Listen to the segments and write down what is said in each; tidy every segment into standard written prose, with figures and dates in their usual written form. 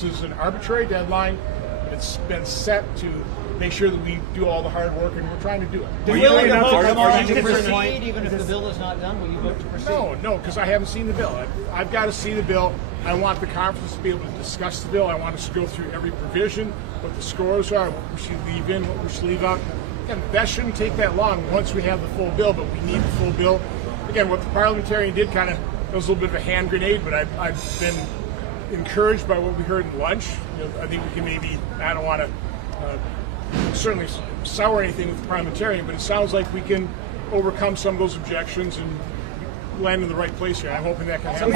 This is an arbitrary deadline. It's been set to make sure that we do all the hard work, and we're trying to do it. Are you willing to vote to proceed even if the bill is not done? Will you vote to proceed? No, because I haven't seen the bill. I've got to see the bill. I want the conference to be able to discuss the bill. I want us to go through every provision, what the scores are, what we should leave in, what we should leave out. Again, that shouldn't take that long once we have the full bill, but we need the full bill. Again, what the parliamentarian did it was a little bit of a hand grenade, but I've been encouraged by what we heard in lunch. I think we can maybe, I don't want to certainly sour anything with the parliamentarian, but it sounds like we can overcome some of those objections and land in the right place here. I'm hoping that can happen.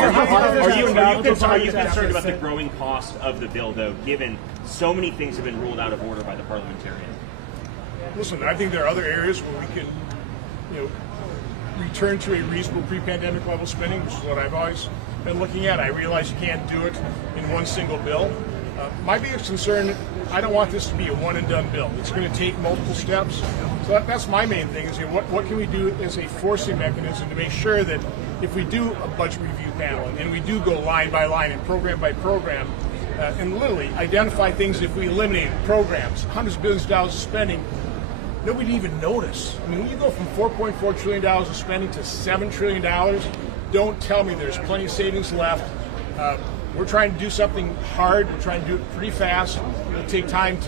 Are you concerned about the growing cost of the bill, though, given so many things have been ruled out of order by the parliamentarian? Listen, I think there are other areas where we can, return to a reasonable pre-pandemic level spending, which is what I've always been looking at. I realize you can't do it in one single bill. My biggest concern, I don't want this to be a one-and-done bill. It's going to take multiple steps. So that's my main thing is what can we do as a forcing mechanism to make sure that if we do a budget review panel and we do go line by line and program by program and literally identify things, if we eliminate programs, hundreds of billions of dollars of spending, nobody even notice. I mean, when you go from $4.4 trillion of spending to $7 trillion, don't tell me there's plenty of savings left. We're trying to do something hard. We're trying to do it pretty fast. It'll take time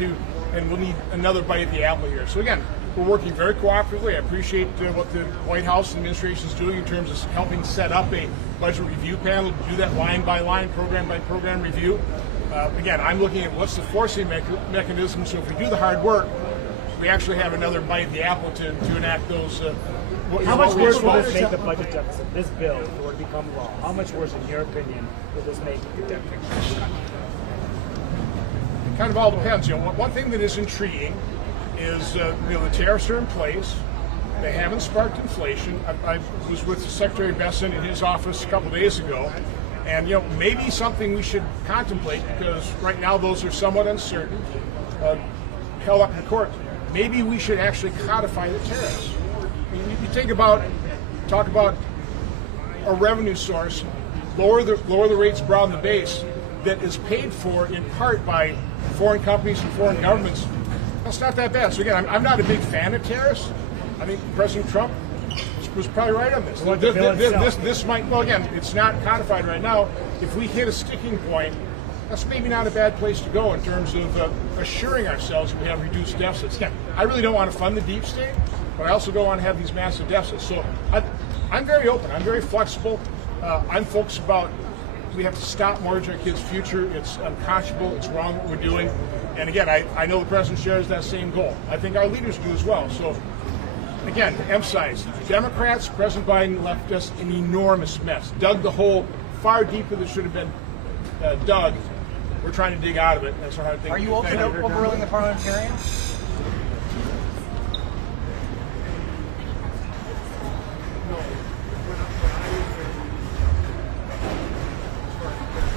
and we'll need another bite at the apple here. So again, we're working very cooperatively. I appreciate what the White House administration is doing in terms of helping set up a budget review panel to do that line by line, program by program review. Again, I'm looking at what's the forcing mechanism, so if we do the hard work, we actually have another bite at the apple to enact those. How much worse will this make the budget deficit? This bill, if it were to become law, how much worse, in your opinion, will this make the deficit? It kind of all depends. One thing that is intriguing is the tariffs are in place. They haven't sparked inflation. I was with Secretary Bethesda in his office a couple days ago, and maybe something we should contemplate, because right now those are somewhat uncertain, held up in court. Maybe we should actually codify the tariffs. You talk about a revenue source, lower the rates broad in the base that is paid for in part by foreign companies and foreign governments. That's not that bad. So again, I'm not a big fan of tariffs. I think President Trump was probably right on this. This might, well, again, it's not codified right now. If we hit a sticking point, that's maybe not a bad place to go in terms of assuring ourselves we have reduced deficits. Again, I really don't want to fund the deep state, but I also don't want to have these massive deficits. So I'm very open. I'm very flexible. I'm focused about we have to stop mortgaging our kids' future. It's unconscionable. It's wrong what we're doing. And again, I know the president shares that same goal. I think our leaders do as well. So again, to emphasize, Democrats, President Biden left us an enormous mess, dug the hole far deeper than should have been dug. We're trying to dig out of it. That's a hard thing. Are you open to overruling the parliamentarian?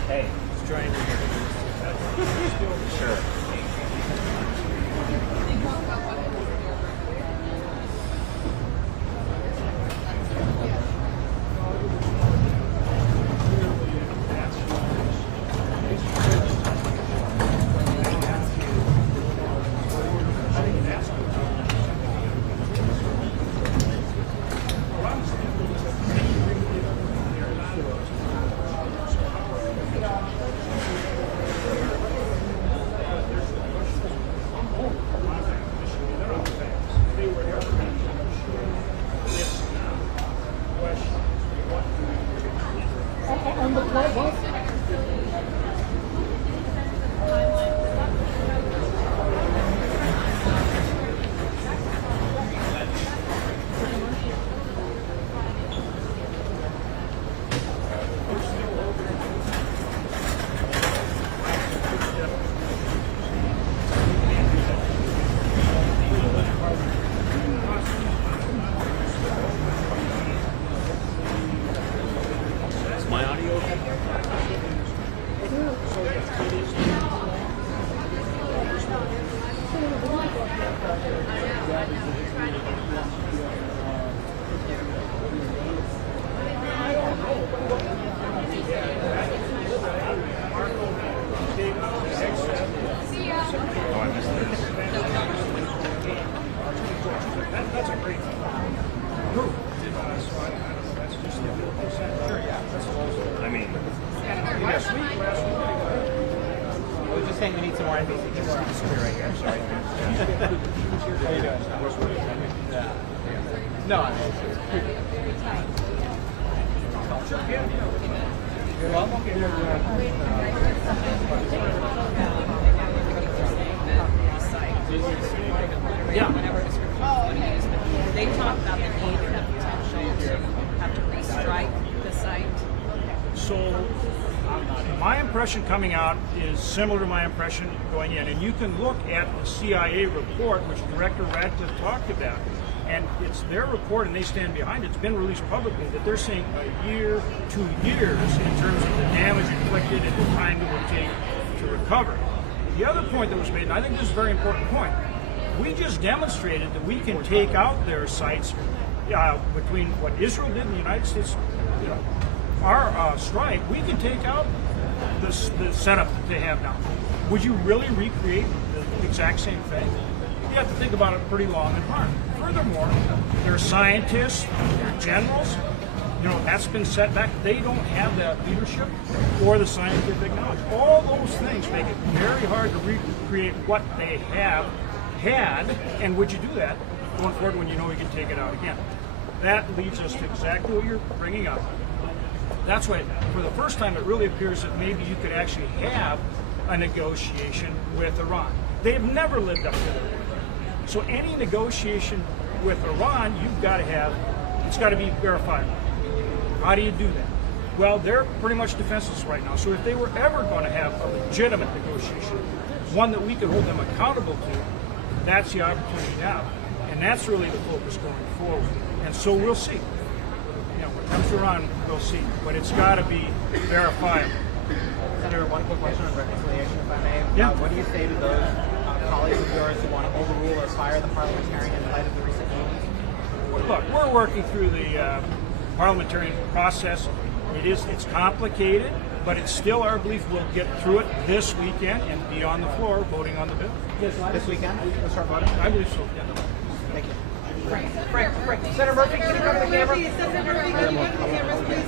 Hey, it's trying to sure. Oh, I missed this. That's a great thing. I mean, I was just saying we need some more NBC. Right here. Sorry. How you doing? Yeah. No, I mean, you're welcome. Yeah. Whatever description you want to use. But they talk about the need for the potential to have to restrike the site. So my impression coming out is similar to my impression going in. And you can look at the CIA report, which Director Radcliffe talked about. And it's their report, and they stand behind it. It's been released publicly that they're saying a year, 2 years in terms of the damage inflicted and the time it would take to recover. The other point that was made, and I think this is a very important point, we just demonstrated that we can take out their sites between what Israel did in the United States, our strike, we can take out the setup that they have now. Would you really recreate the exact same thing? You have to think about it pretty long and hard. Furthermore, there are scientists, there are generals, that's been set back. They don't have that leadership or the scientific knowledge. All those things make it very hard to recreate what they have had, and would you do that going forward when you know you can take it out again? That leads us to exactly what you're bringing up. That's why, for the first time, it really appears that maybe you could actually have a negotiation with Iran. They've never lived up to their word. So any negotiation with Iran, you've got to have, it's got to be verifiable. How do you do that? Well, they're pretty much defenseless right now. So if they were ever going to have a legitimate negotiation, one that we could hold them accountable to, that's the opportunity now. And that's really the focus going forward. And so we'll see. When it comes to Iran, we'll see. But it's got to be verifiable. Senator, one quick question on reconciliation, if I may. Yeah. What do you say to those colleagues of yours who want to overrule or fire the parliamentarian in light of the recent news? Look, we're working through the parliamentary process. It's complicated, but it's still our belief we'll get through it this weekend and be on the floor voting on the bill. This weekend? We'll start voting? I believe so. Yeah. Thank you. Frank. Senator Murphy, can you come to the camera? Senator Murphy, can you come to the cameras, please?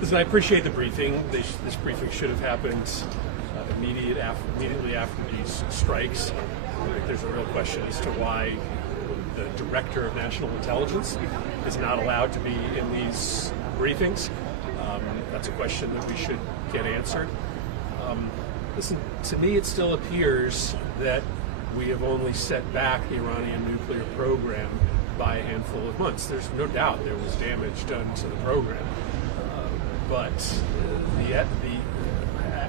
Listen, I appreciate the briefing. This briefing should have happened immediately after these strikes. There's a real question as to why the Director of National Intelligence is not allowed to be in these briefings. That's a question that we should get answered. Listen, to me it still appears that we have only set back the Iranian nuclear program by a handful of months. There's no doubt there was damage done to the program. But the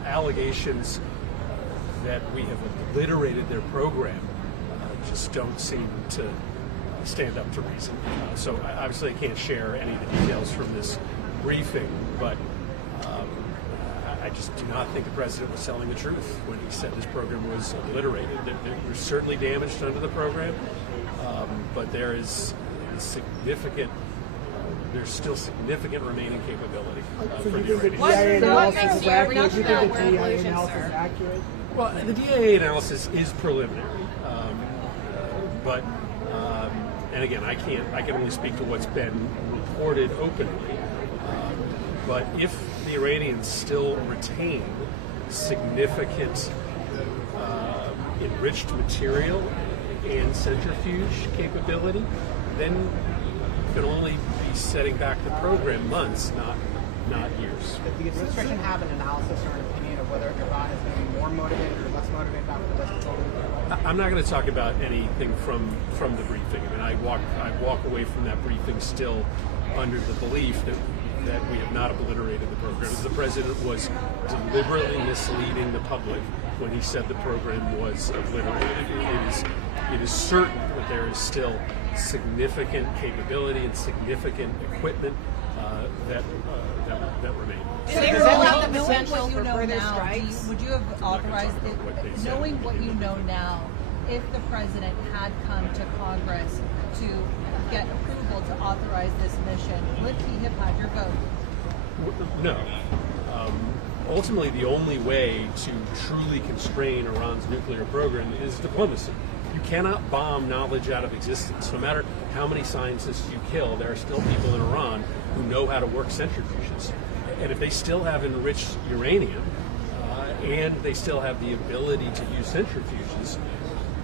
allegations that we have obliterated their program just don't seem to stand up to reason. So obviously I can't share any of the details from this briefing, but I just do not think the president was telling the truth when he said this program was obliterated. There was certainly damage done to the program, but there is significant. There's still significant remaining capability for the Iranians. Well, the DIA analysis is preliminary, and again, I can only speak to what's been reported openly. But if the Iranians still retain significant enriched material and centrifuge capability, then you can only be setting back the program months, not years. Does the administration have an analysis or an opinion of whether Iran is going to be more motivated or less motivated after this? I'm not going to talk about anything from the briefing. I mean, I walk away from that briefing still under the belief that we have not obliterated the program. The president was deliberately misleading the public when he said the program was obliterated. It is certain that there is still significant capability and significant equipment that remain. Knowing the potential for further strikes, would you have authorized it? Knowing what you know now, if the president had come to Congress to get approval to authorize this mission, would he have had your vote? No. ultimately the only way to truly constrain Iran's nuclear program is diplomacy. You cannot bomb knowledge out of existence. No matter how many scientists you kill, there are still people in Iran who know how to work centrifuges. And if they still have enriched uranium, and they still have the ability to use centrifuges,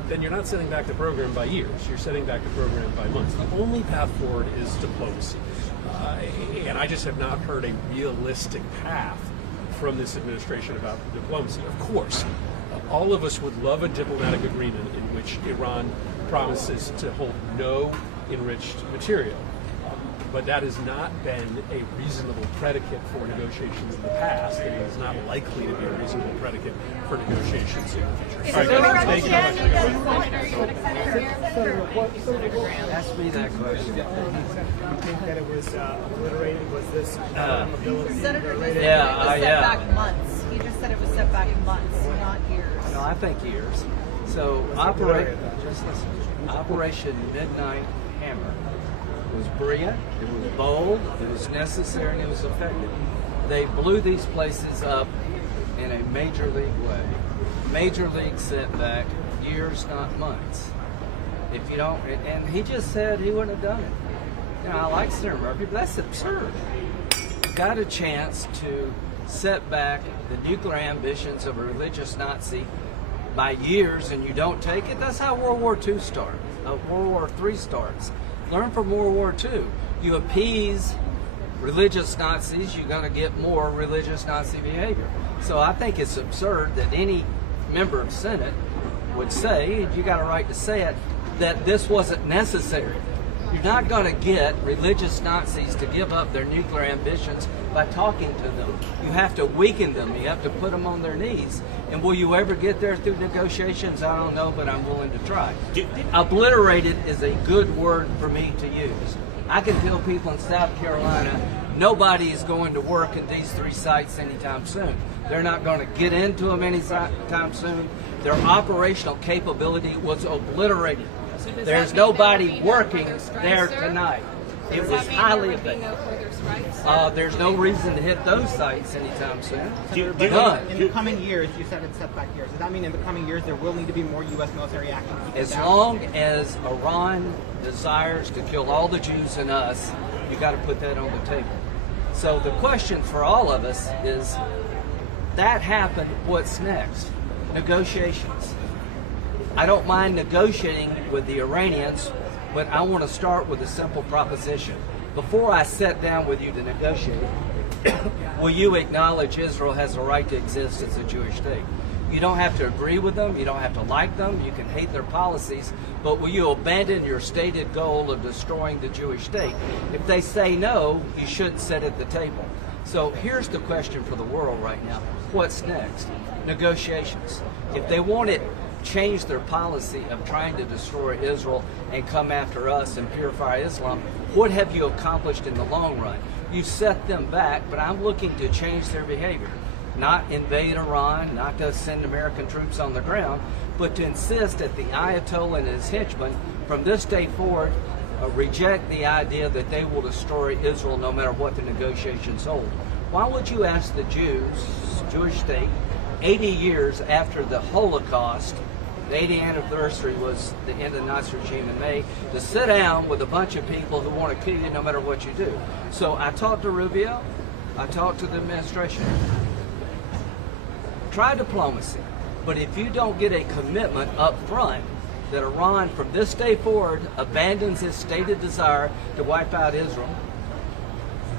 then you're not setting back the program by years. You're setting back the program by months. The only path forward is diplomacy. And I just have not heard a realistic path from this administration about diplomacy. Of course, all of us would love a diplomatic agreement in which Iran promises to hold no enriched material. But that has not been a reasonable predicate for negotiations in the past, and it is not likely to be a reasonable predicate for negotiations in the future. Ask me that question. You think that it was obliterated? Was this ability? Senator just said Yeah, it was set yeah. back months. He just said it was set back months, not years. No, I think years. So Operation Midnight Hammer was brilliant, it was bold, it was necessary, and it was effective. They blew these places up in a major league way. Major league setback, years, not months. If you don't, and he just said he wouldn't have done it. You know, I like Senator Murphy, but that's absurd. You got a chance to set back the nuclear ambitions of a religious Nazi by years, and you don't take it. That's how World War II started. World War III starts. Learn from World War II. You appease religious Nazis, you're going to get more religious Nazi behavior. So I think it's absurd that any member of Senate would say, and you got a right to say it, that this wasn't necessary. You're not going to get religious Nazis to give up their nuclear ambitions by talking to them. You have to weaken them. You have to put them on their knees. And will you ever get there through negotiations? I don't know, but I'm willing to try. Obliterated is a good word for me to use. I can tell people in South Carolina, nobody is going to work at these 3 sites anytime soon. They're not going to get into them anytime soon. Their operational capability was obliterated. There's nobody working there tonight. It was highly effective. There's no reason to hit those sites anytime soon. None. In the coming years, you said it's set back years. Does that mean in the coming years there will need to be more U.S. military action? As long as Iran desires to kill all the Jews and us, you got to put that on the table. So the question for all of us is, that happened, what's next? Negotiations. I don't mind negotiating with the Iranians, but I want to start with a simple proposition. Before I sit down with you to negotiate, will you acknowledge Israel has a right to exist as a Jewish state? You don't have to agree with them, you don't have to like them, you can hate their policies, but will you abandon your stated goal of destroying the Jewish state? If they say no, you shouldn't sit at the table. So here's the question for the world right now. What's next? Negotiations. If they want to change their policy of trying to destroy Israel and come after us and purify Islam, what have you accomplished in the long run? You set them back, but I'm looking to change their behavior. Not invade Iran, not to send American troops on the ground, but to insist that the Ayatollah and his henchmen from this day forward reject the idea that they will destroy Israel no matter what the negotiations hold. Why would you ask the Jewish state, 80 years after the Holocaust, the 80th anniversary was the end of the Nazi regime in May, to sit down with a bunch of people who want to kill you no matter what you do? So I talked to Rubio, I talked to the administration. Try diplomacy, but if you don't get a commitment up front that Iran from this day forward abandons its stated desire to wipe out Israel,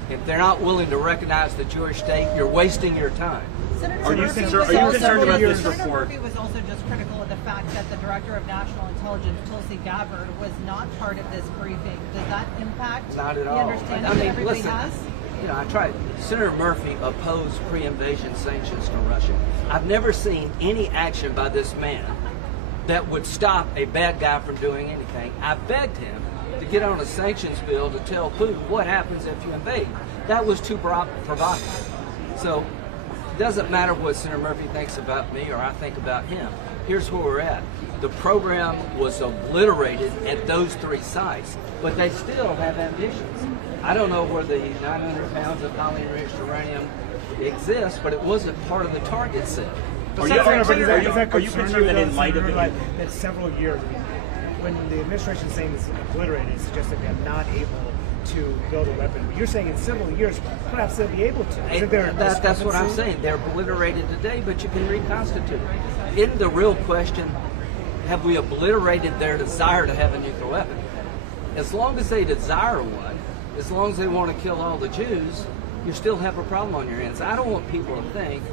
if they're not willing to recognize the Jewish state, you're wasting your time. Are you concerned about this Senator report? Murphy was also just critical of the fact that the Director of National Intelligence, Tulsi Gabbard, was not part of this briefing. Does that impact Not at the all. understanding that everybody listen, has? You know, I tried. Senator Murphy opposed pre-invasion sanctions to Russia. I've never seen any action by this man that would stop a bad guy from doing anything. I begged him to get on a sanctions bill to tell Putin what happens if you invade. That was too provocative. So it doesn't matter what Senator Murphy thinks about me or I think about him. Here's where we're at. The program was obliterated at those 3 sites, but they still have ambitions. I don't know where the 900 pounds of highly enriched uranium exists, but it wasn't part of the target set. Are you concerned that in light of the that several years, when the administration is saying it's obliterated, it suggests that they're not able to build a weapon. But you're saying in several years, perhaps they'll be able to. Isn't there a That's what I'm discrepancy? saying. They're obliterated today, but you can reconstitute. Isn't the real question, have we obliterated their desire to have a nuclear weapon? As long as they desire one, as long as they want to kill all the Jews, you still have a problem on your hands. I don't want people to think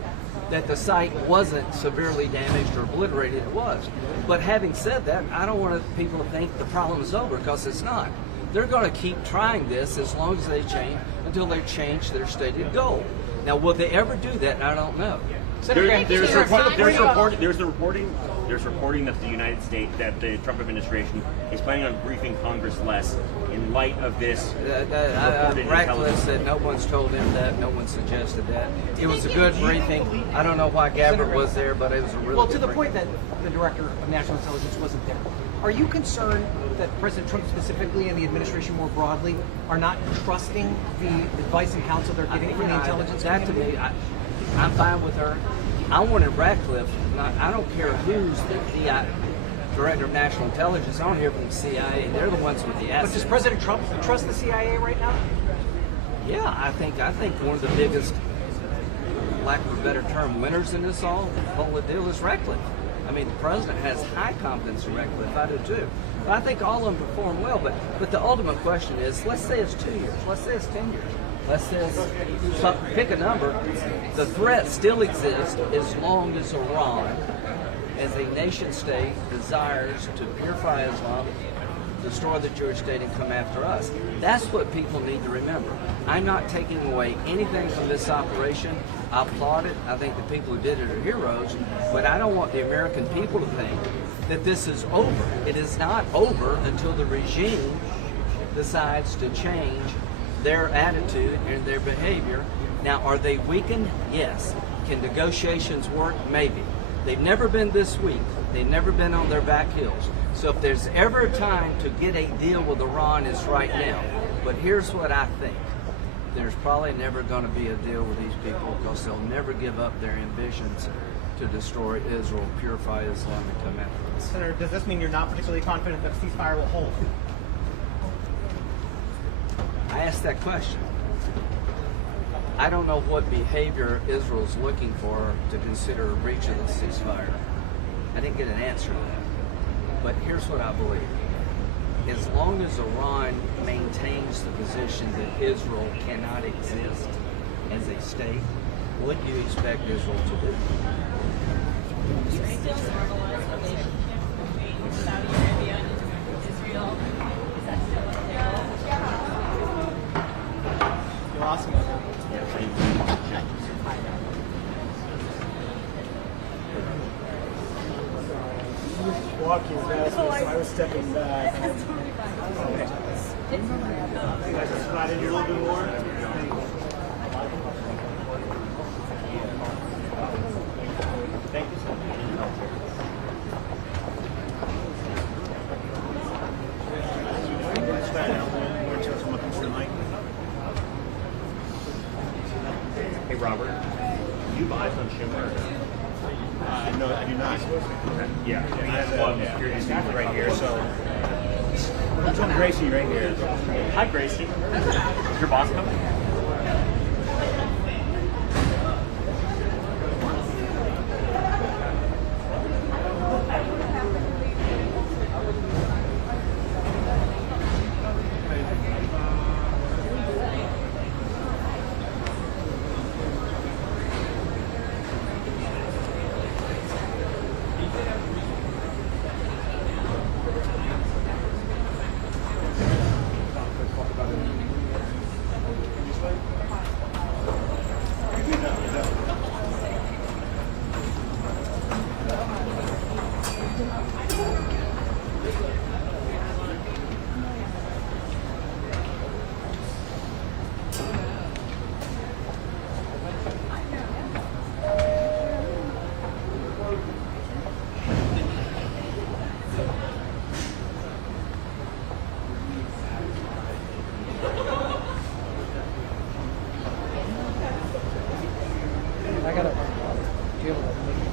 that the site wasn't severely damaged or obliterated. It was. But having said that, I don't want people to think the problem is over, because it's not. They're going to keep trying this as long as they change, until they change their stated goal. Now, will they ever do that? I don't know. There's reporting that the United States, that the Trump administration is planning on briefing Congress less in light of this. Ratcliffe said no one's told him that, no one suggested that. It was a good briefing. I don't know why Gabbard was there, but it was a really Well, good to the briefing. point that the director of national intelligence wasn't there. Are you concerned that President Trump specifically and the administration more broadly are not trusting the advice and counsel they're getting from the intelligence That to community? me, I'm fine with her. I wanted Ratcliffe. I don't care who's the director of national intelligence. I don't hear from the CIA. They're the ones with the But assets. does President Trump trust the CIA right now? Yeah, I think one of the biggest, lack of a better term, winners in this whole deal is Ratcliffe. I mean, the president has high confidence in Ratcliffe. I do too. But I think all of them perform well. But the ultimate question is, let's say it's 2 years. Let's say it's 10 years. Let's say it's pick a number. The threat still exists as long as Iran, as a nation state, desires to purify Islam, destroy the Jewish state, and come after us. That's what people need to remember. I'm not taking away anything from this operation. I applaud it. I think the people who did it are heroes. But I don't want the American people to think that this is over. It is not over until the regime decides to change their attitude and their behavior. Now, are they weakened? Yes. Can negotiations work? Maybe. They've never been this weak. They've never been on their back heels. So if there's ever a time to get a deal with Iran, it's right now. But here's what I think. There's probably never going to be a deal with these people, because they'll never give up their ambitions to destroy Israel, purify Islam, and come after us. Senator, does this mean you're not particularly confident that a ceasefire will hold? I asked that question. I don't know what behavior Israel's looking for to consider a breach of the ceasefire. I didn't get an answer to that. But here's what I believe. As long as Iran maintains the position that Israel cannot exist as a state, what do you expect Israel to do? You still normalize relationship between Saudi Arabia and Israel. Is that still a deal? You lost me. Walking fast, I was stepping back. It's totally fine. You guys are sliding here a little bit more. Thank you so much. Hey, Robert, do you buy on Shimmer? No, I do not. Yeah. Well, I'm just curious. Right here, so. I'm telling Gracie right here. Hi, Gracie. Is your boss coming? be able to make it.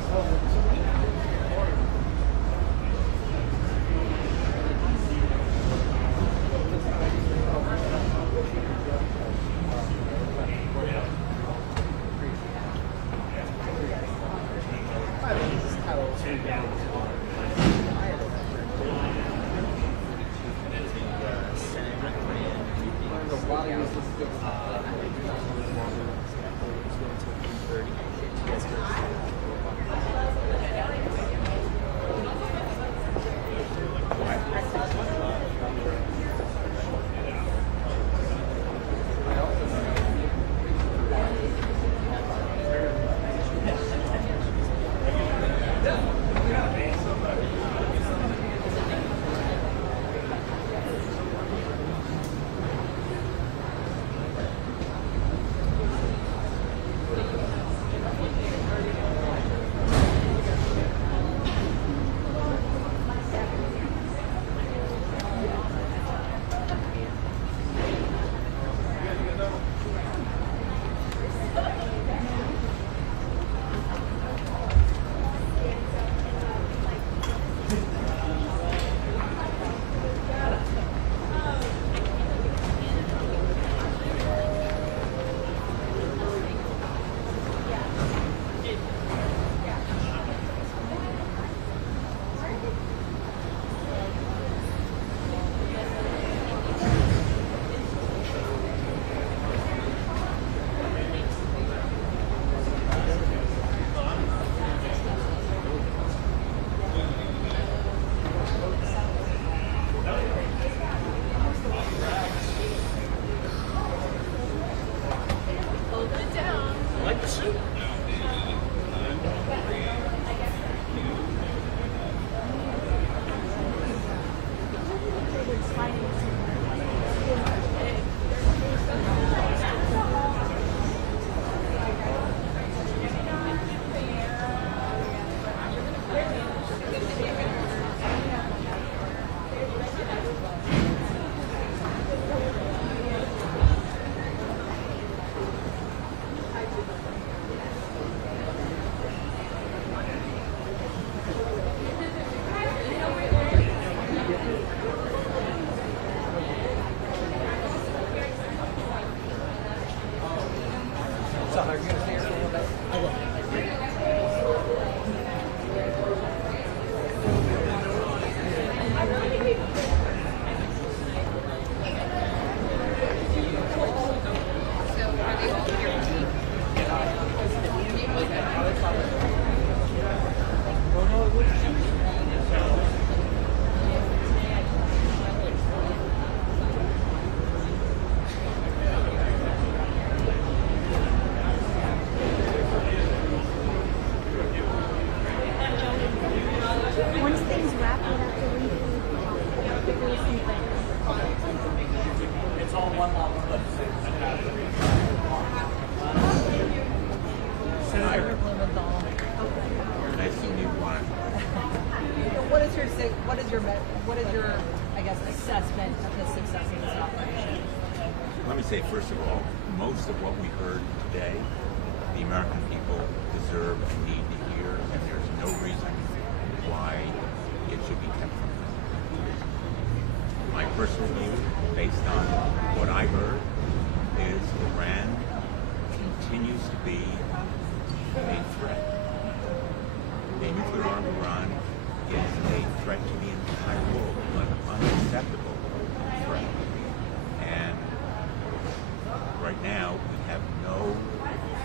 What is your, I guess, assessment of the success of this operation? Let me say, first of all, most of what we heard today, the American people deserve and need to hear, and there's no reason why it should be kept from them. My personal view, based on what I heard, is Iran continues to be a threat. A nuclear armed Iran is a threat to the entire world, an unacceptable threat. And right now, we have no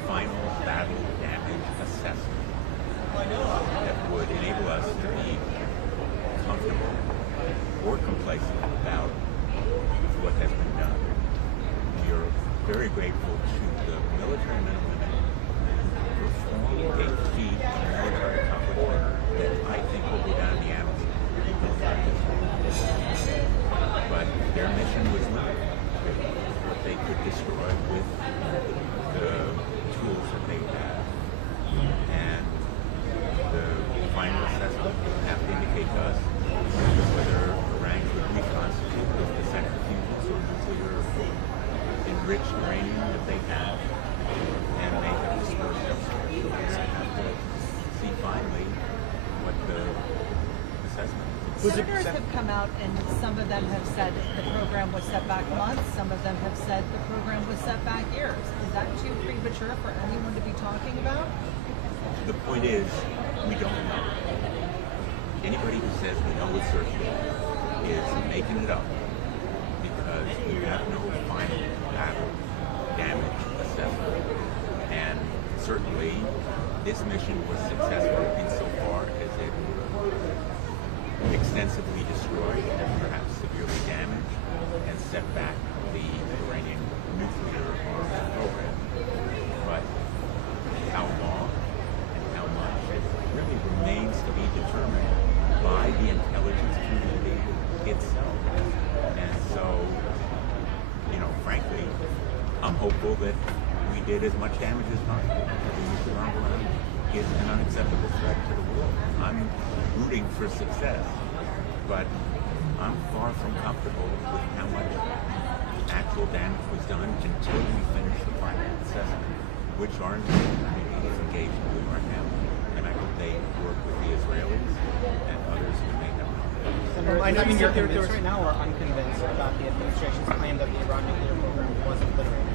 final battle damage assessment that would enable us to be comfortable or complacent about what has been done. We are very grateful to the military men and women who performed a feat of military accomplishment that I think will go down in the annals of military history. But their mission was limited to what they could destroy with the tools that they have. And the final assessment will have to indicate to us whether Iran could reconstitute with the centrifuges or nuclear enriched uranium that they have, Senators have come out and some of them have said the program was set back months, some of them have said the program was set back years. Is that too premature for anyone to be talking about? The point is, we don't know. Anybody who says we know with certainty is making it up because we have no final damage assessment. And certainly, this mission was successful insofar as it extensively destroyed and perhaps severely damaged and set back the Iranian nuclear arms program. But how long and how much really remains to be determined by the intelligence community itself. And so, frankly, I'm hopeful that we did as much damage as possible because the nuclear arms program is an unacceptable threat to the world. I'm rooting for success, but I'm far from comfortable with how much actual damage was done until we finish the final assessment, which our community is engaged with right now. And I hope they work with the Israelis and others who may have not. I know you're convinced right now or unconvinced about the administration's claim that the Iran nuclear program was obliterated.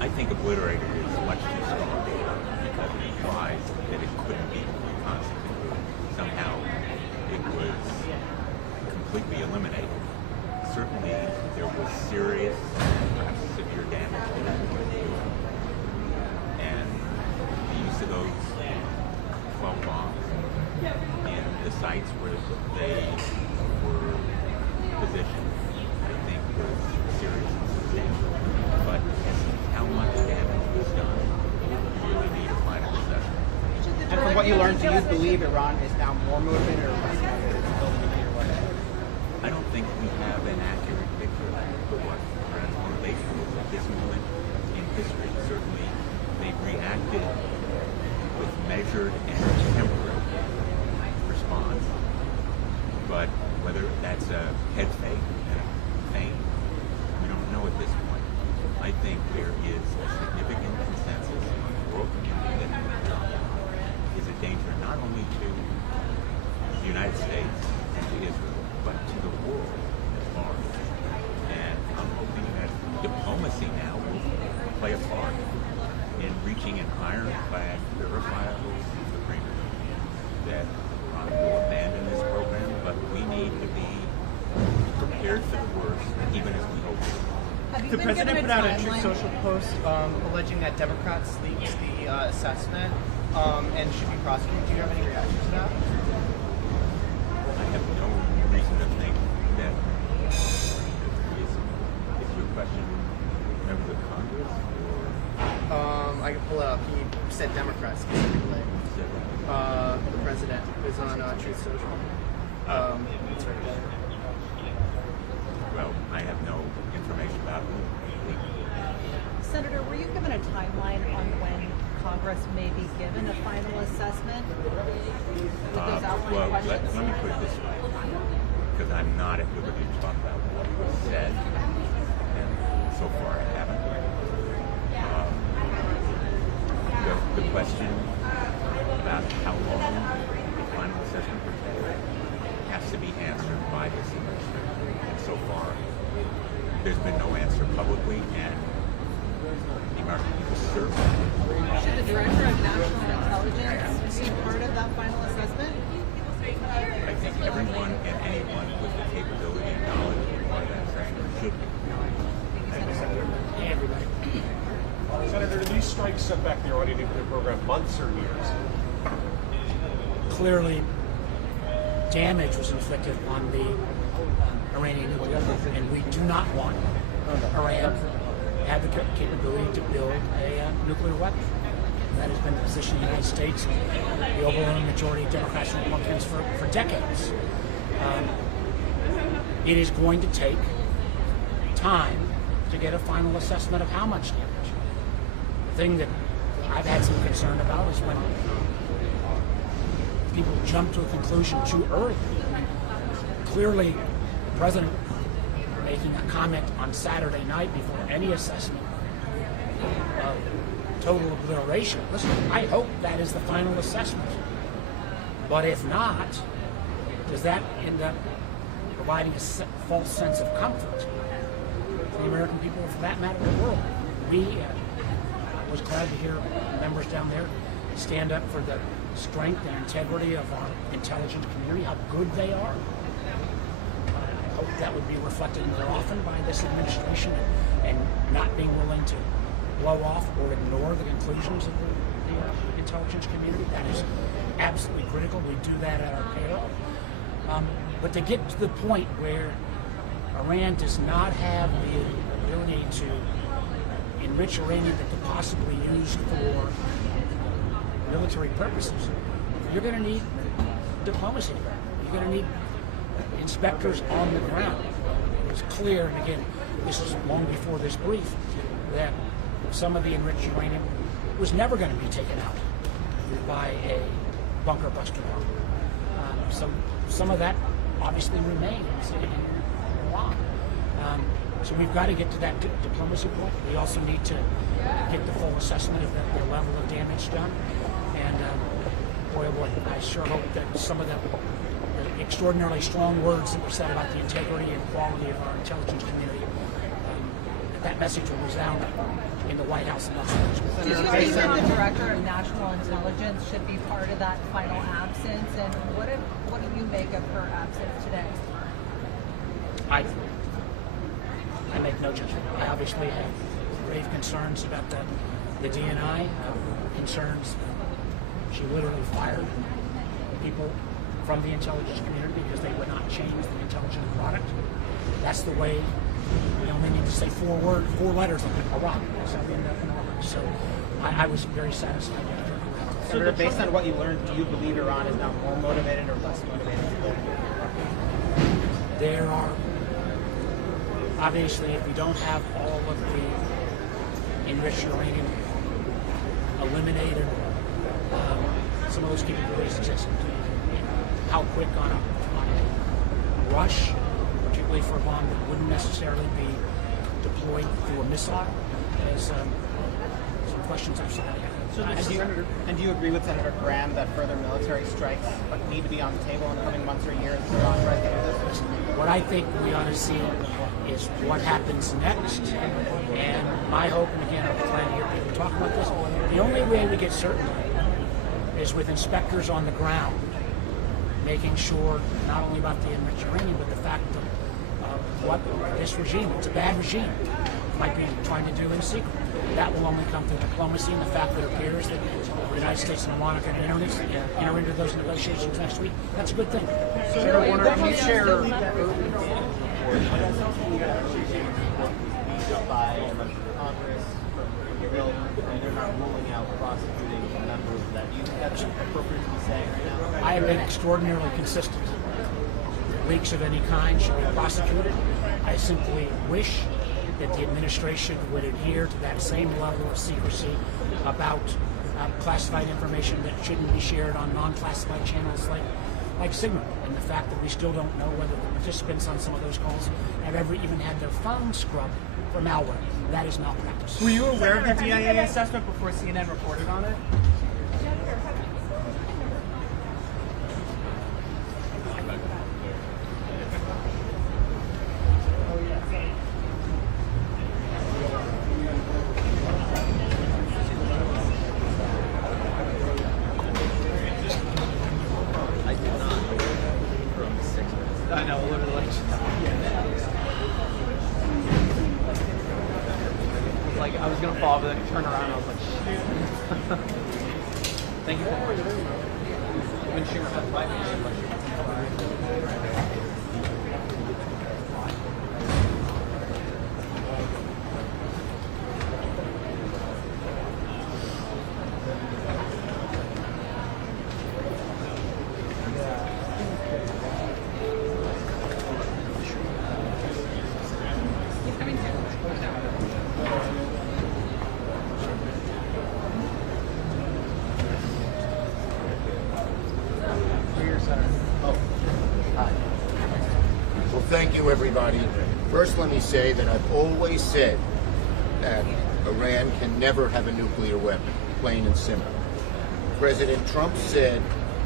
I think obliterated is much too strong because it implies that it couldn't be reconstituted. Somehow it was completely eliminated. Certainly there was serious, perhaps severe damage to that. And the use of those 12 bombs in the sites where they were positioned, I think was serious and substantial. But how much damage was done, you really need a final assessment. And from what you learned, do you believe Iran is now more motivated or less motivated to build a nuclear weapon? I don't think we have an accurate picture of what Iran's motivation is at this moment in history. Certainly, they've reacted with measured and temperate response, but whether that's a head fake and a feint, we don't know at this point. I think there is a significant consensus in the world community that nuclear is a danger not only to the United States and to Israel, but to the world at large. And I'm hoping that diplomacy now will play a part in reaching an ironclad, verifiable agreement that Iran will abandon this program, but we need to be prepared for the worst, even as we hope for. The president put out a Truth Social post alleging that Democrats leaked the assessment and should be prosecuted. Do you have any reaction to that? I have no reason to think that is your question members of Congress or I can pull it up. He said Democrats specifically. The president was on Truth Social. It's right there. Well, I have no information about it. Senator, were you given a timeline on when Congress may be given a final assessment? Well, let me put it this way, because I'm not at liberty to talk about what was said, and so far I haven't. The question about how long the final assessment will take has to be answered by this administration. And so far, there's been no answer publicly, and the American people deserve that. Should the Director of National Intelligence be part of that final assessment? I think everyone and anyone with the capability and knowledge of what that assessment should be. Senator, do these strikes set back the Iranian nuclear program months or years? Clearly, damage was inflicted on the Iranian nuclear program, and we do not want Iran to have the capability to build a nuclear weapon. That has been the position of the United States and the overwhelming majority of Democrats and Republicans for decades. It is going to take time to get a final assessment of how much damage. The thing that I've had some concern about is when people jump to a conclusion too early. Clearly, the president making a comment on Saturday night before any assessment of total obliteration. Listen, I hope that is the final assessment. But if not, does that end up providing a false sense of comfort for the American people, or for that matter, the world? I was glad to hear members down there stand up for the strength and integrity of our intelligence community, how good they are. I hope that would be reflected more often by this administration, and not being willing to blow off or ignore the conclusions of the intelligence community. That is absolutely critical. We do that at our peril. But to get to the point where Iran does not have the ability to enrich uranium that could possibly be used for military purposes, you're going to need diplomacy. You're going to need inspectors on the ground. It was clear, and again, this was long before this brief, that some of the enriched uranium was never going to be taken out by a bunker buster bomb. So some of that obviously remains in Iran. So we've got to get to that diplomacy point. We also need to get the full assessment of the level of damage done. And boy, I sure hope that some of the extraordinarily strong words that were said about the integrity and quality of our intelligence community, that message will resound in the White House and elsewhere. Do you think that the Director of National Intelligence should be part of that final absence? And what do you make of her absence today? I make no judgment. I obviously have grave concerns about the DNI, concerns. She literally fired people from the intelligence community because they would not change the intelligence product. That's the way. We only need to say four letters on Iraq. So I was very satisfied with her. Senator, based on what you learned, do you believe Iran is now more motivated or less motivated to build nuclear? There are, obviously, if we don't have all of the enriched uranium eliminated, some of those capabilities exist. How quick on a rush, particularly for a bomb that wouldn't necessarily be deployed through a missile, is some questions I've had. And do you agree with Senator Graham that further military strikes need to be on the table in the coming months or years? What I think we ought to see is what happens next. And my hope, and again, I'm glad to hear people talk about this, the only way we get certainty is with inspectors on the ground, making sure not only about the enriched uranium, but the fact of what this regime, it's a bad regime, might be trying to do in secret. That will only come through diplomacy, and the fact that it appears that the United States and Iran are going to enter into those negotiations next week. That's a good thing. Senator Warner, can you share by Congress from your bill, and they're not ruling out prosecuting members of that? Do you think that's appropriate to be saying right now? I have been extraordinarily consistent. Leaks of any kind should be prosecuted. I simply wish that the administration would adhere to that same level of secrecy about classified information that shouldn't be shared on non-classified channels like Signal, and the fact that we still don't know whether the participants on some of those calls have ever even had their phones scrubbed for malware. That is malpractice. Were you aware of the DIA assessment before CNN reported on it? I know, literally. Like, I was gonna fall, but then I turned around and I was like, shit. Thank you. When she was at Thank you, everybody. First, let me say that I've always said that Iran can never have a nuclear weapon, plain and simple. President Trump said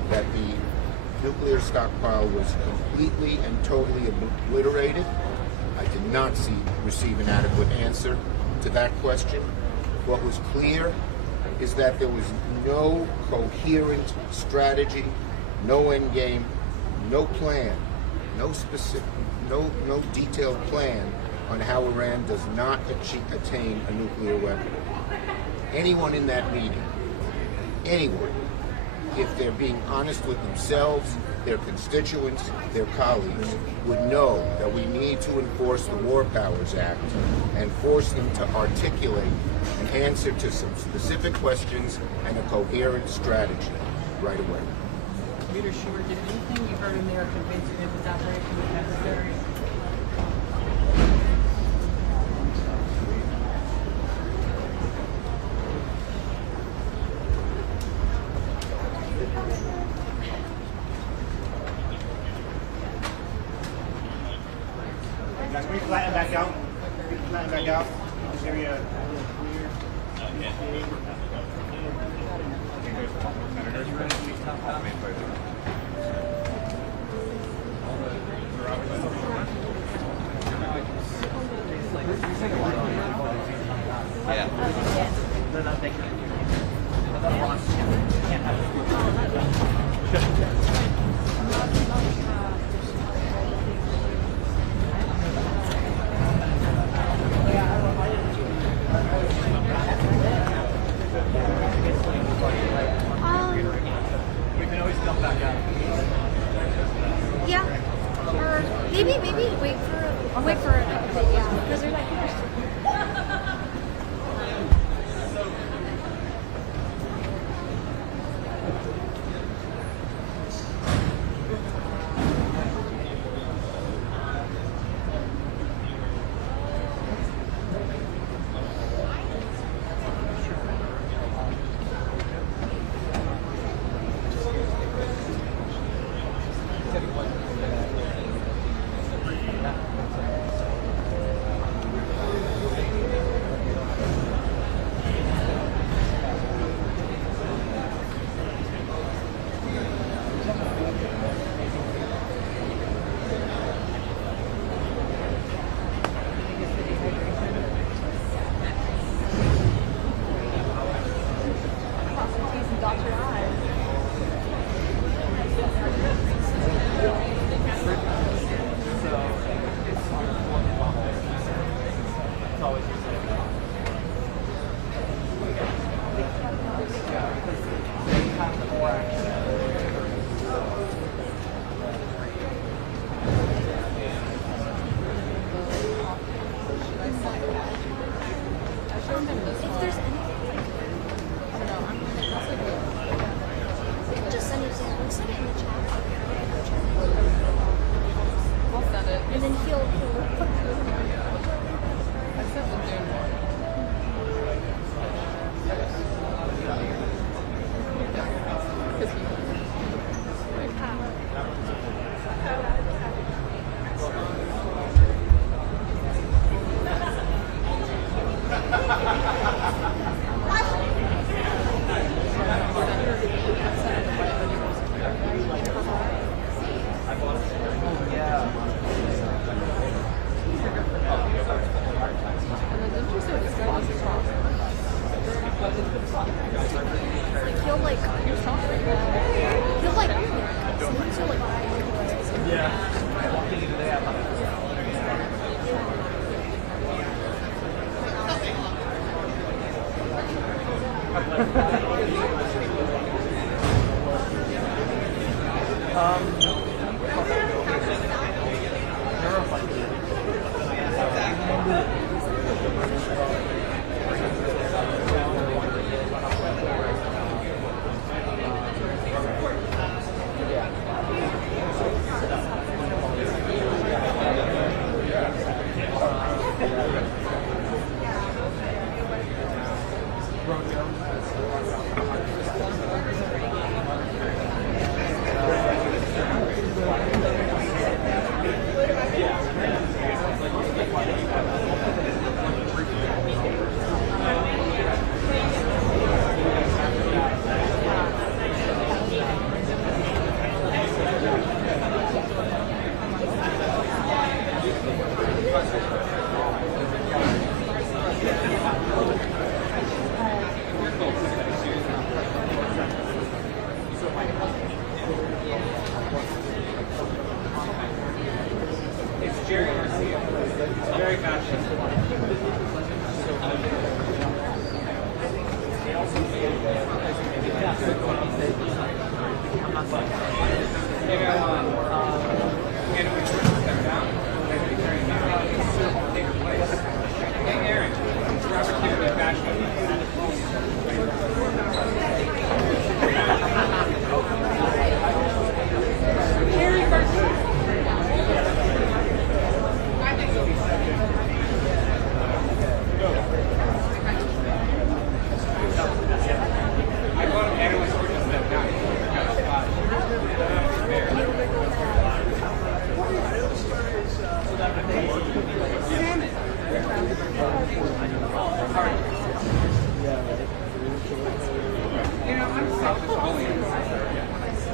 that the nuclear stockpile was completely and totally obliterated. I did not receive an adequate answer to that question. What was clear is that there was no coherent strategy, no end game, no plan, no detailed plan on how Iran does not attain a nuclear weapon. Anyone in that meeting, anyone, if they're being honest with themselves, their constituents, their colleagues, would know that we need to enforce the War Powers Act and force them to articulate an answer to some specific questions and a coherent strategy right away. Leader Schumer, did anything you heard in there convince you that this operation was necessary? Guys, can we flatten back out? Can we flatten back out? This area. Yeah, or maybe wait for a couple days. Yeah, because they're like. And then he'll put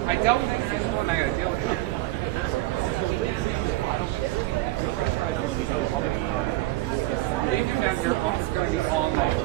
I don't think this one I gotta deal with it. Leave you down here, it's gonna be all night.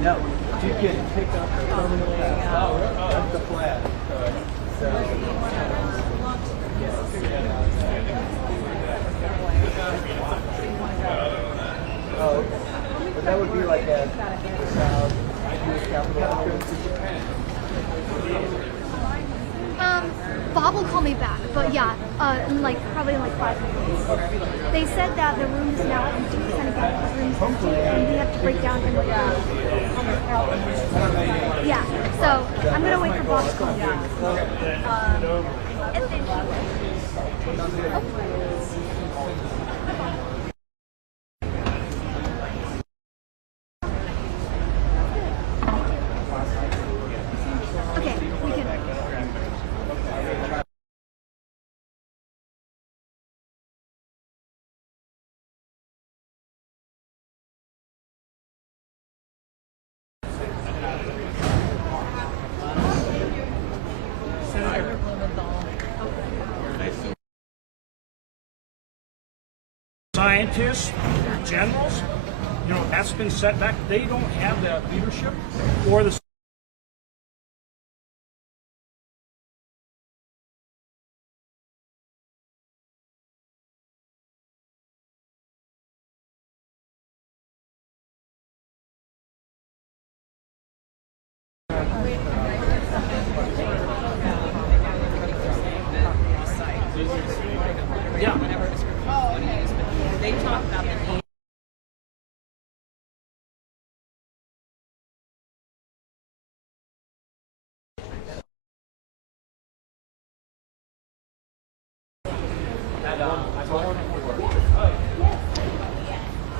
No, you can pick up the terminal. Oh, that's the flag. Oh, okay. But that would be like a US capital. Bob will call me back, but yeah, probably in 5 minutes. They said that the room is now empty, kind of got the room empty, and we have to break down in yeah, so I'm gonna wait for Bob to call me back. And then scientists, generals, that's been set back. They don't have that leadership or the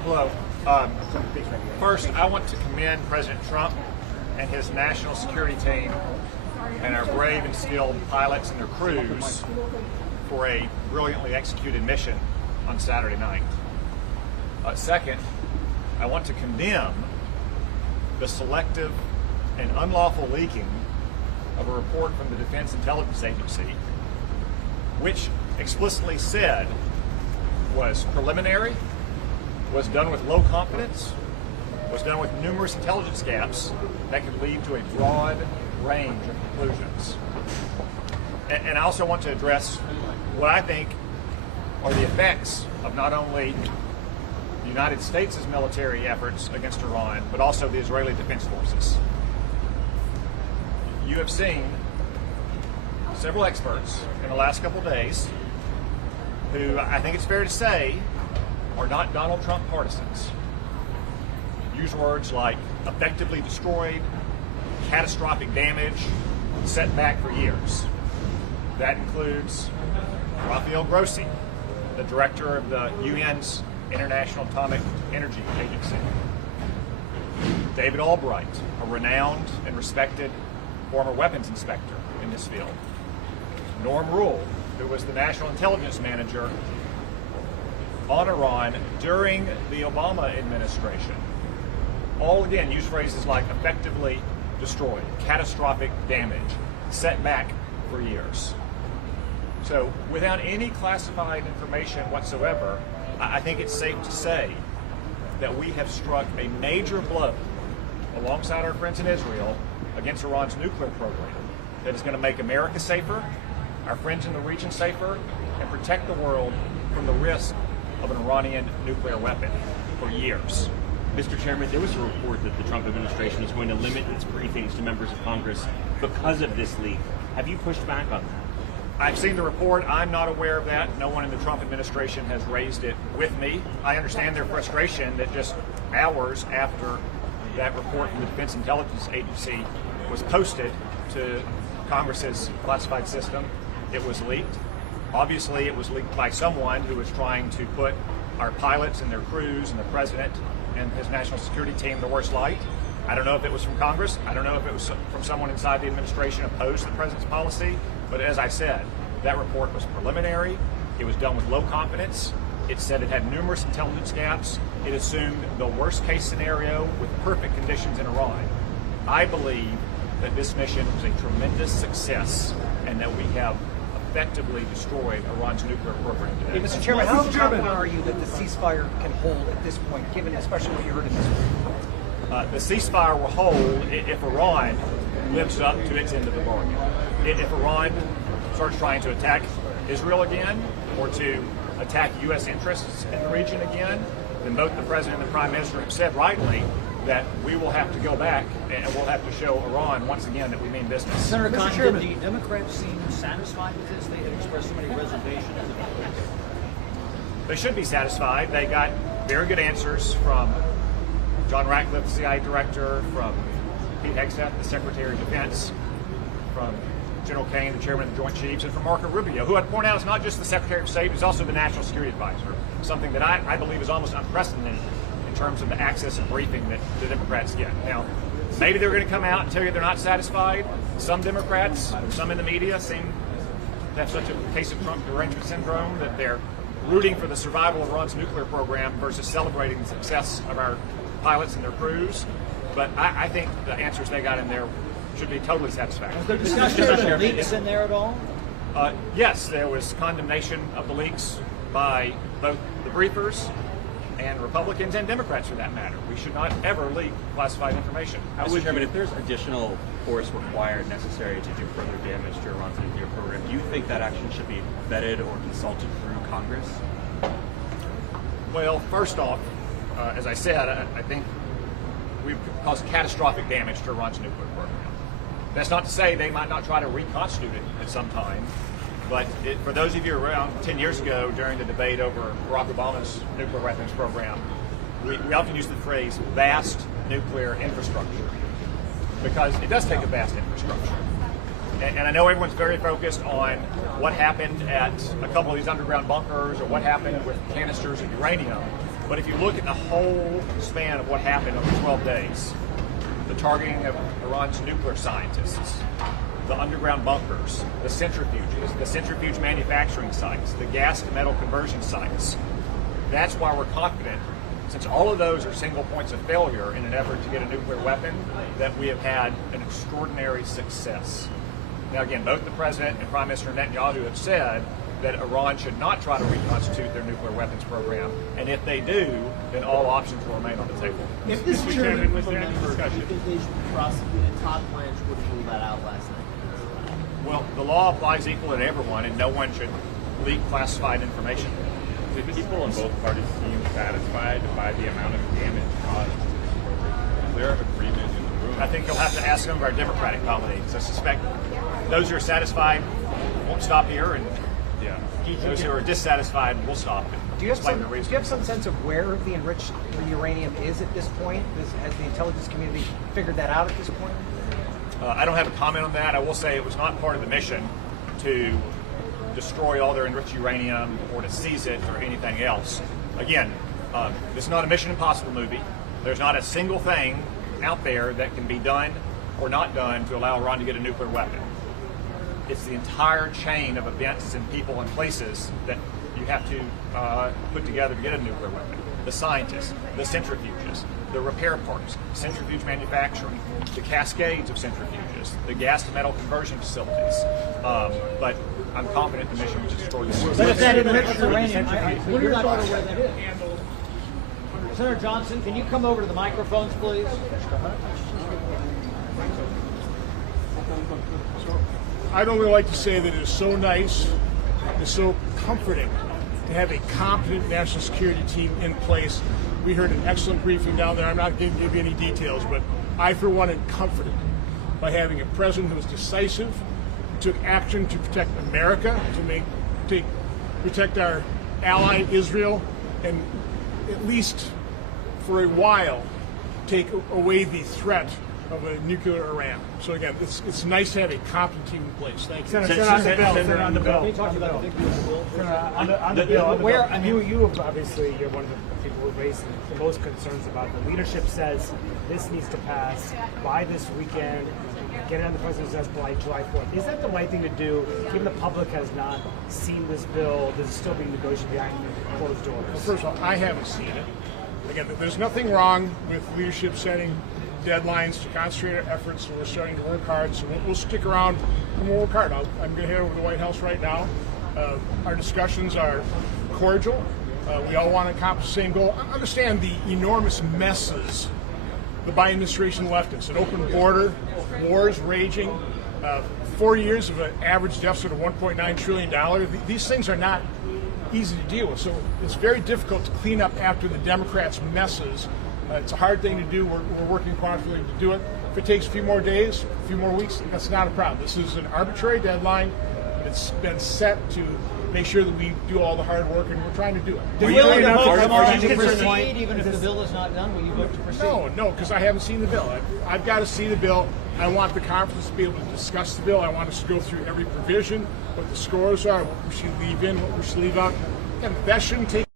Hello. First, I want to commend President Trump and his national security team and our brave and skilled pilots and their crews for a brilliantly executed mission on Saturday night. Second, I want to condemn the selective and unlawful leaking of a report from the Defense Intelligence Agency, which explicitly said was preliminary, was done with low confidence, was done with numerous intelligence gaps that could lead to a broad range of conclusions. And I also want to address what I think are the effects of not only the United States' military efforts against Iran, but also the Israeli Defense Forces. You have seen several experts in the last couple of days who I think it's fair to say are not Donald Trump partisans. Use words like effectively destroyed, catastrophic damage, set back for years. That includes Rafael Grossi, the director of the UN's International Atomic Energy Agency. David Albright, a renowned and respected former weapons inspector in this field. Norm Rule, who was the National Intelligence Manager on Iran during the Obama administration. All again use phrases like effectively destroyed, catastrophic damage, set back for years. So without any classified information whatsoever, I think it's safe to say that we have struck a major blow alongside our friends in Israel against Iran's nuclear program that is going to make America safer, our friends in the region safer, and protect the world from the risk of an Iranian nuclear weapon for years. Mr. Chairman, there was a report that the Trump administration is going to limit its briefings to members of Congress because of this leak. Have you pushed back on that? I've seen the report. I'm not aware of that. No one in the Trump administration has raised it with me. I understand their frustration that just hours after that report from the Defense Intelligence Agency was posted to Congress's classified system, it was leaked. Obviously, it was leaked by someone who was trying to put our pilots and their crews and the president and his national security team in the worst light. I don't know if it was from Congress. I don't know if it was from someone inside the administration opposed to the president's policy. But as I said, that report was preliminary. It was done with low confidence. It said it had numerous intelligence gaps. It assumed the worst case scenario with perfect conditions in Iran. I believe that this mission was a tremendous success and that we have effectively destroyed Iran's nuclear program today. Mr. Chairman, how confident are you that the ceasefire can hold at this point, given especially what you heard in this week? The ceasefire will hold if Iran lives up to its end of the bargain. If Iran starts trying to attack Israel again or to attack U.S. interests in the region again, then both the President and the Prime Minister have said rightly that we will have to go back and we'll have to show Iran once again that we mean business. Senator Khan, did the Democrats seem satisfied with this? They had expressed so many reservations about this. They should be satisfied. They got very good answers from John Ratcliffe, the CIA director, from Pete Hegseth, the Secretary of Defense, from General Kane, the Chairman of the Joint Chiefs, and from Marco Rubio, who I'd point out is not just the Secretary of State, he's also the National Security Advisor, something that I believe is almost unprecedented in terms of the access and briefing that the Democrats get. Now, maybe they're going to come out and tell you they're not satisfied. Some Democrats, some in the media, seem to have such a case of Trump derangement syndrome that they're rooting for the survival of Iran's nuclear program versus celebrating the success of our pilots and their crews. But I think the answers they got in there should be totally satisfactory. Was there discussion of leaks in there at all? Yes, there was condemnation of the leaks by both the briefers and Republicans and Democrats for that matter. We should not ever leak classified information. Mr. Chairman, if there's additional force required necessary to do further damage to Iran's nuclear program, do you think that action should be vetted or consulted through Congress? Well, first off, as I said, I think we've caused catastrophic damage to Iran's nuclear program. That's not to say they might not try to reconstitute it at some time, but for those of you around 10 years ago during the debate over Barack Obama's nuclear weapons program, we often use the phrase vast nuclear infrastructure because it does take a vast infrastructure. and I know everyone's very focused on what happened at a couple of these underground bunkers or what happened with canisters of uranium, but if you look at the whole span of what happened over 12 days, the targeting of Iran's nuclear scientists, the underground bunkers, the centrifuges, the centrifuge manufacturing sites, the gas to metal conversion sites, that's why we're confident, since all of those are single points of failure in an effort to get a nuclear weapon, that we have had an extraordinary success. Now again, both the President and Prime Minister Netanyahu have said that Iran should not try to reconstitute their nuclear weapons program, and if they do, then all options will remain on the table. If this chairman was there any discussion, you think they should be prosecuted? Todd Blanche wouldn't rule that out last night. Well, the law applies equally to everyone, and no one should leak classified information. Do people in both parties seem satisfied by the amount of damage caused? Is there agreement in the room? I think you'll have to ask some of our Democratic colleagues. I suspect those who are satisfied won't stop here, and those who are dissatisfied will stop. Do you have some sense of where the enriched uranium is at this point? Has the intelligence community figured that out at this point? I don't have a comment on that. I will say it was not part of the mission to destroy all their enriched uranium or to seize it or anything else. Again, this is not a Mission Impossible movie. There's not a single thing out there that can be done or not done to allow Iran to get a nuclear weapon. It's the entire chain of events and people and places that you have to put together to get a nuclear weapon. The scientists, the centrifuges, the repair parts, centrifuge manufacturing, the cascades of centrifuges, the gas to metal conversion facilities. But I'm confident the mission was to destroy this. But if that enriched uranium, what are your thoughts where that is? Senator Johnson, can you come over to the microphones, please? I'd only like to say that it is so nice, it's so comforting to have a competent national security team in place. We heard an excellent briefing down there. I'm not going to give you any details, but I, for one, am comforted by having a president who was decisive, who took action to protect America, to protect our ally Israel, and at least for a while take away the threat of a nuclear Iran. So again, it's nice to have a competent team in place. Thank you. Senator, on the bill. On the bill. Where you obviously you're one of the people who raised the most concerns about. The leadership says this needs to pass by this weekend. Get it on the president's desk by July 4th. Is that the right thing to do? Given the public has not seen this bill, this is still being negotiated behind closed doors. Well, first of all, I haven't seen it. Again, there's nothing wrong with leadership setting deadlines to concentrate our efforts, and we're starting to work hard, so we'll stick around and we'll work hard. I'm going to head over to the White House right now. Our discussions are cordial. We all want to accomplish the same goal. I understand the enormous messes the Biden administration left us. An open border, wars raging, 4 years of an average deficit of $1.9 trillion. These things are not easy to deal with, so it's very difficult to clean up after the Democrats' messes. It's a hard thing to do. We're working proactively to do it. If it takes a few more days, a few more weeks, that's not a problem. This is an arbitrary deadline. It's been set to make sure that we do all the hard work, and we're trying to do it. Will you vote to proceed even if the bill is not done? Will you vote to proceed? No, because I haven't seen the bill. I've got to see the bill. I want the conference to be able to discuss the bill. I want us to go through every provision, what the scores are, what we should leave in, what we should leave out. And that shouldn't take